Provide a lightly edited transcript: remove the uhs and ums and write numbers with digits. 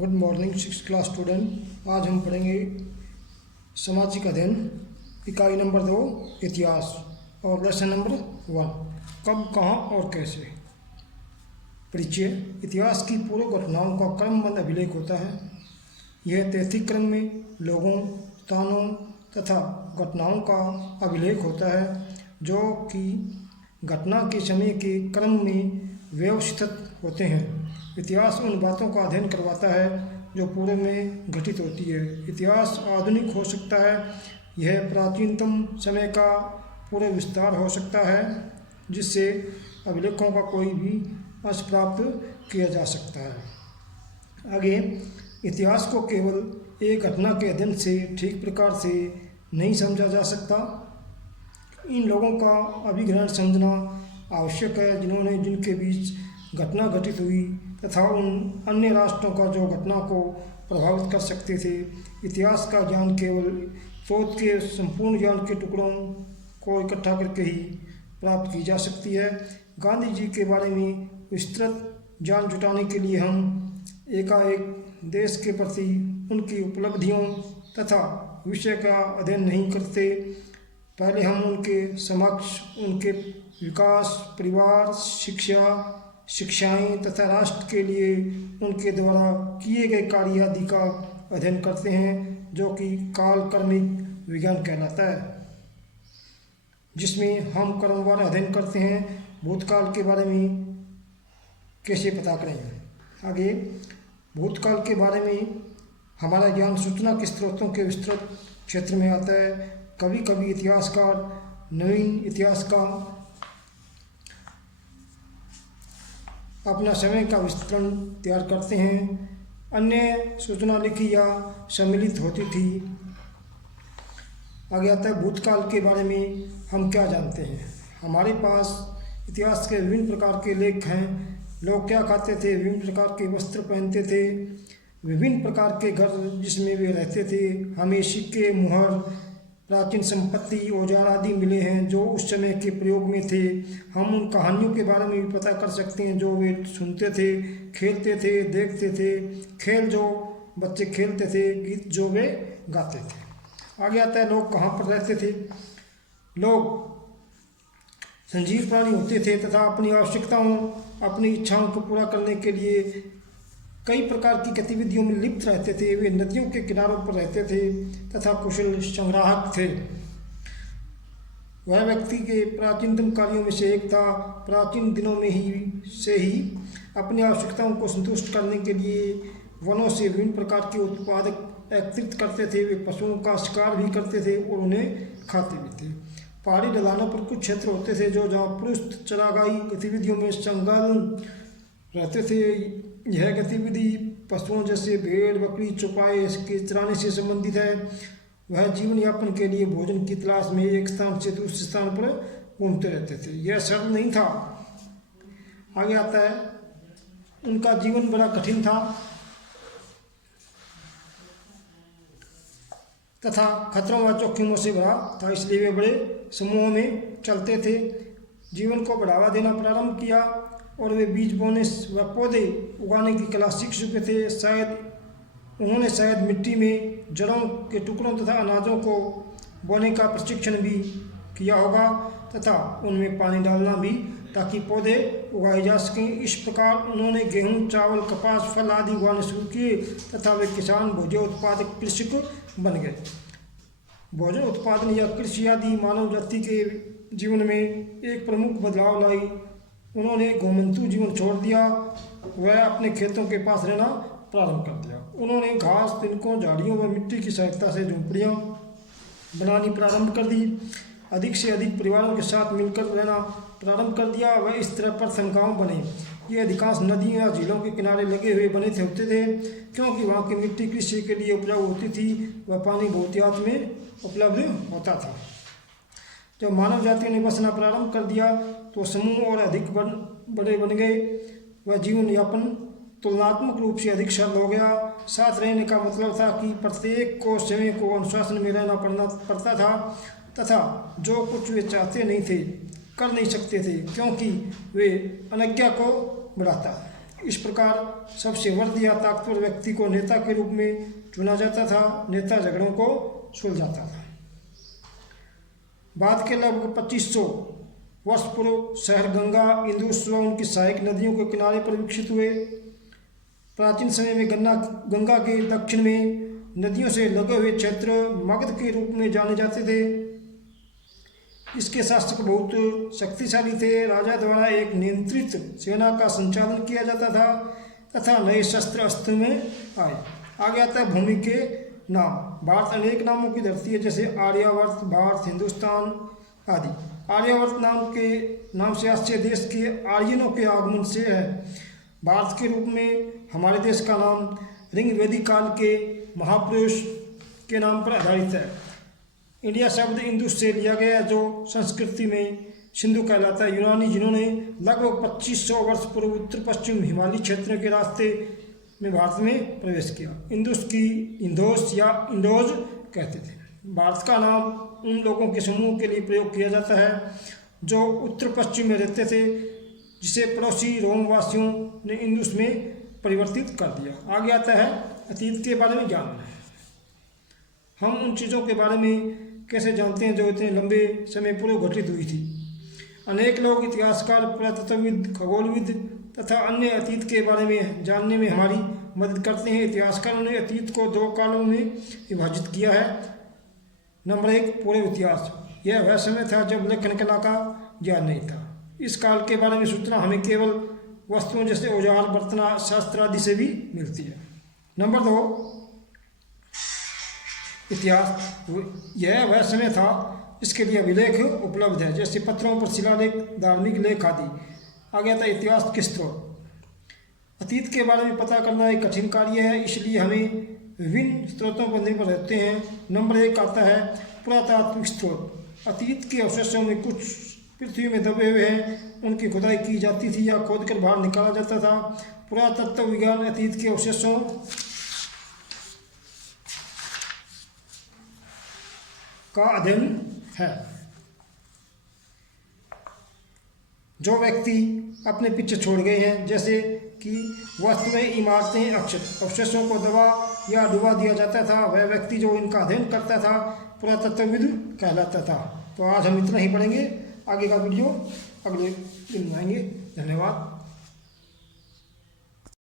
Good morning 6th class student. आज हम पढ़ेंगे सामाजिक अध्ययन इकाई नंबर 2 इतिहास और लेसन नंबर 1 कब, कहाँ और कैसे। परिचय। इतिहास की पूर्व घटनाओं का क्रमबद्ध अभिलेख होता है। यह तैतिक क्रम में लोगों, स्थानों तथा घटनाओं का अभिलेख होता है जो कि घटना के समय के क्रम में व्यवस्थित होते हैं। इतिहास उन बातों का अध्ययन करवाता है जो पूर्व में घटित होती है। इतिहास आधुनिक हो सकता है, यह प्राचीनतम समय का पूर्व विस्तार हो सकता है जिससे अभिलेखों का कोई भी अंश प्राप्त किया जा सकता है। आगे, इतिहास को केवल एक घटना के अध्ययन से ठीक प्रकार से नहीं समझा जा सकता। इन लोगों का अभिग्रहण समझना आवश्यक है जिनके बीच घटना घटित हुई तथा उन अन्य राष्ट्रों का जो घटना को प्रभावित कर सकते थे। इतिहास का ज्ञान केवल स्रोत के संपूर्ण ज्ञान के टुकड़ों को इकट्ठा करके ही प्राप्त की जा सकती है। गांधी जी के बारे में विस्तृत ज्ञान जुटाने के लिए हम एकाएक देश के प्रति उनकी उपलब्धियों तथा विषय का अध्ययन नहीं करते। पहले हम उनके समक्ष उनके विकास, परिवार, शिक्षाएं तथा राष्ट्र के लिए उनके द्वारा किए गए कार्य आदि का अध्ययन करते हैं जो कि कालक्रमिक विज्ञान कहलाता है, जिसमें हम क्रमवार अध्ययन करते हैं भूतकाल के बारे में कैसे पता करें। आगे, भूतकाल के बारे में हमारा ज्ञान सूचना के स्रोतों के विस्तृत क्षेत्र में आता है। कभी कभी इतिहासकार नवीन इतिहास का अपना समय का विस्तरण तैयार करते हैं। अन्य सूचना लिखी या सम्मिलित होती थी। आगे आता है भूतकाल के बारे में हम क्या जानते हैं। हमारे पास इतिहास के विभिन्न प्रकार के लेख हैं। लोग क्या खाते थे, विभिन्न प्रकार के वस्त्र पहनते थे, विभिन्न प्रकार के घर जिसमें वे रहते थे। हमें सिक्के, मुहर, प्राचीन संपत्ति, औजार आदि मिले हैं जो उस समय के प्रयोग में थे। हम उन कहानियों के बारे में भी पता कर सकते हैं जो वे सुनते थे, खेलते थे, देखते थे, खेल जो बच्चे खेलते थे, गीत जो वे गाते थे। आगे आता है लोग कहाँ पर रहते थे। लोग सजीव प्राणी होते थे तथा अपनी आवश्यकताओं, अपनी इच्छाओं को पूरा करने के लिए कई प्रकार की गतिविधियों में लिप्त रहते थे। वे नदियों के किनारों पर रहते थे तथा कुशल संग्राहक थे। वह व्यक्ति के प्राचीनतम कार्यों में से एक था। प्राचीन दिनों में ही अपनी आवश्यकताओं को संतुष्ट करने के लिए वनों से विभिन्न प्रकार के उत्पाद एकत्रित करते थे। वे पशुओं का शिकार भी करते थे और उन्हें खाते भी थे। पहाड़ी ढलानों पर कुछ क्षेत्र होते थे जहाँ पुरुष चरागाही गतिविधियों में संलग्न रहते थे। यह गतिविधि पशुओं जैसे भेड़, बकरी, चौपाए के चराने से संबंधित है। वह जीवन यापन के लिए भोजन की तलाश में एक स्थान से दूसरे स्थान पर घूमते रहते थे। यह सरल नहीं था। आगे आता है उनका जीवन बड़ा कठिन था तथा खतरों व जोखिमों से भरा था, इसलिए वे बड़े समूहों में चलते थे। जीवन को बढ़ावा देना प्रारंभ किया और वे बीज बोने व पौधे उगाने की कला सीख चुके थे। उन्होंने शायद मिट्टी में जड़ों के टुकड़ों तथा अनाजों को बोने का प्रशिक्षण भी किया होगा तथा उनमें पानी डालना भी, ताकि पौधे उगाए जा सकें। इस प्रकार उन्होंने गेहूं, चावल, कपास, फल आदि उगाने शुरू किए तथा वे किसान, भोज्य उत्पादक कृषक बन गए। भोजन उत्पादन या कृषि आदि मानव जाति के जीवन में एक प्रमुख बदलाव लाई। उन्होंने घुमंतू जीवन छोड़ दिया। वह अपने खेतों के पास रहना प्रारंभ कर दिया। उन्होंने घास, तिनकों, झाड़ियों व मिट्टी की सहायता से झोंपड़ियाँ बनानी प्रारंभ कर दी। अधिक से अधिक परिवारों के साथ मिलकर रहना प्रारंभ कर दिया। वह इस तरह प्रथम गाँव बने। ये अधिकांश नदियों या झीलों के किनारे लगे हुए बने होते थे क्योंकि वहाँ की मिट्टी कृषि के लिए उपजाऊ होती थी व पानी बहुतायत में उपलब्ध होता था। जब मानव जाति ने बसना प्रारंभ कर दिया तो समूह और अधिक बड़े बन गए। वह जीवन यापन तुलनात्मक रूप से अधिक सरल हो गया। साथ रहने का मतलब था कि प्रत्येक को समय को अनुशासन में रहना पड़ता था तथा जो कुछ वे चाहते नहीं थे कर नहीं सकते थे क्योंकि वे अनज्ञा को बढ़ाता। इस प्रकार सबसे वर्द या ताकतवर व्यक्ति को नेता के रूप में चुना जाता था। नेता झगड़ों को सुलझाता था। बाद के लगभग 2500 वर्ष पूर्व शहर गंगा, इंदुस व उनकी सहायक नदियों के किनारे पर विकसित हुए। प्राचीन समय में गंगा के दक्षिण में नदियों से लगे हुए क्षेत्र मगध के रूप में जाने जाते थे। इसके शासक बहुत शक्तिशाली थे। राजा द्वारा एक नियंत्रित सेना का संचालन किया जाता था तथा नए शस्त्र अस्त्र में आए। आगे आता है भूमि के नाम। भारत अनेक नामों की धरती है, जैसे आर्यावर्त, भारत, हिंदुस्तान आदि। आर्यावर्त नाम से आश्चर्य देश के आर्यनों के आगमन से है। भारत के रूप में हमारे देश का नाम ऋग्वेदिक काल के महापुरुष के नाम पर आधारित है। इंडिया शब्द इंदुस से लिया गया, जो संस्कृति में सिंधु कहलाता है। यूनानी, जिन्होंने लगभग 2500 वर्ष पूर्व उत्तर पश्चिम हिमालयी क्षेत्रों के रास्ते में भारत में प्रवेश किया। इंदुस की इंदोस या इंडोज कहते थे। भारत का नाम उन लोगों के समूह के लिए प्रयोग किया जाता है जो उत्तर पश्चिम में रहते थे, जिसे पड़ोसी रोमवासियों ने इंदुस में परिवर्तित कर दिया। आगे आता है अतीत के बारे में जानना है। हम उन चीज़ों के बारे में कैसे जानते हैं जो इतने लंबे समय पूर्व घटित हुई थी। अनेक लोग, इतिहासकार, पुरातत्वविद, खगोलविद तथा अन्य अतीत के बारे में जानने में हमारी मदद करते हैं। इतिहासकारों ने अतीत को 2 कालों में विभाजित किया है। नंबर 1, पूर्व इतिहास। यह वह समय था जब लेखन कला का ज्ञान नहीं था। इस काल के बारे में सूचना हमें केवल वस्तुओं जैसे औजार, बर्तन, शास्त्र आदि से भी मिलती है। नंबर 2, इतिहास। यह वह समय था इसके लिए अभिलेख उपलब्ध है, जैसे पत्थरों पर शिलालेख, धार्मिक लेख आदि। आगे आता है इतिहास के स्रोत। अतीत के बारे में पता करना एक कठिन कार्य है, इसलिए हमें विभिन्न स्रोतों पर निर्भर रहते हैं। नंबर 1 आता है पुरातात्विक स्रोत। अतीत के अवशेषों में कुछ पृथ्वी में दबे हुए हैं, उनकी खुदाई की जाती थी या खोदकर बाहर निकाला जाता था। पुरातत्व विज्ञान अतीत के अवशेषों का अध्ययन है। जो व्यक्ति अपने पीछे छोड़ गए हैं, जैसे कि वस्तुएं, इमारतें, अवशेषों को दबा या डुबा दिया जाता था, वह व्यक्ति जो इनका अध्ययन करता था पुरातत्वविद कहलाता था। तो आज हम इतना ही पढ़ेंगे। आगे का वीडियो अगले दिन बनाएंगे। धन्यवाद।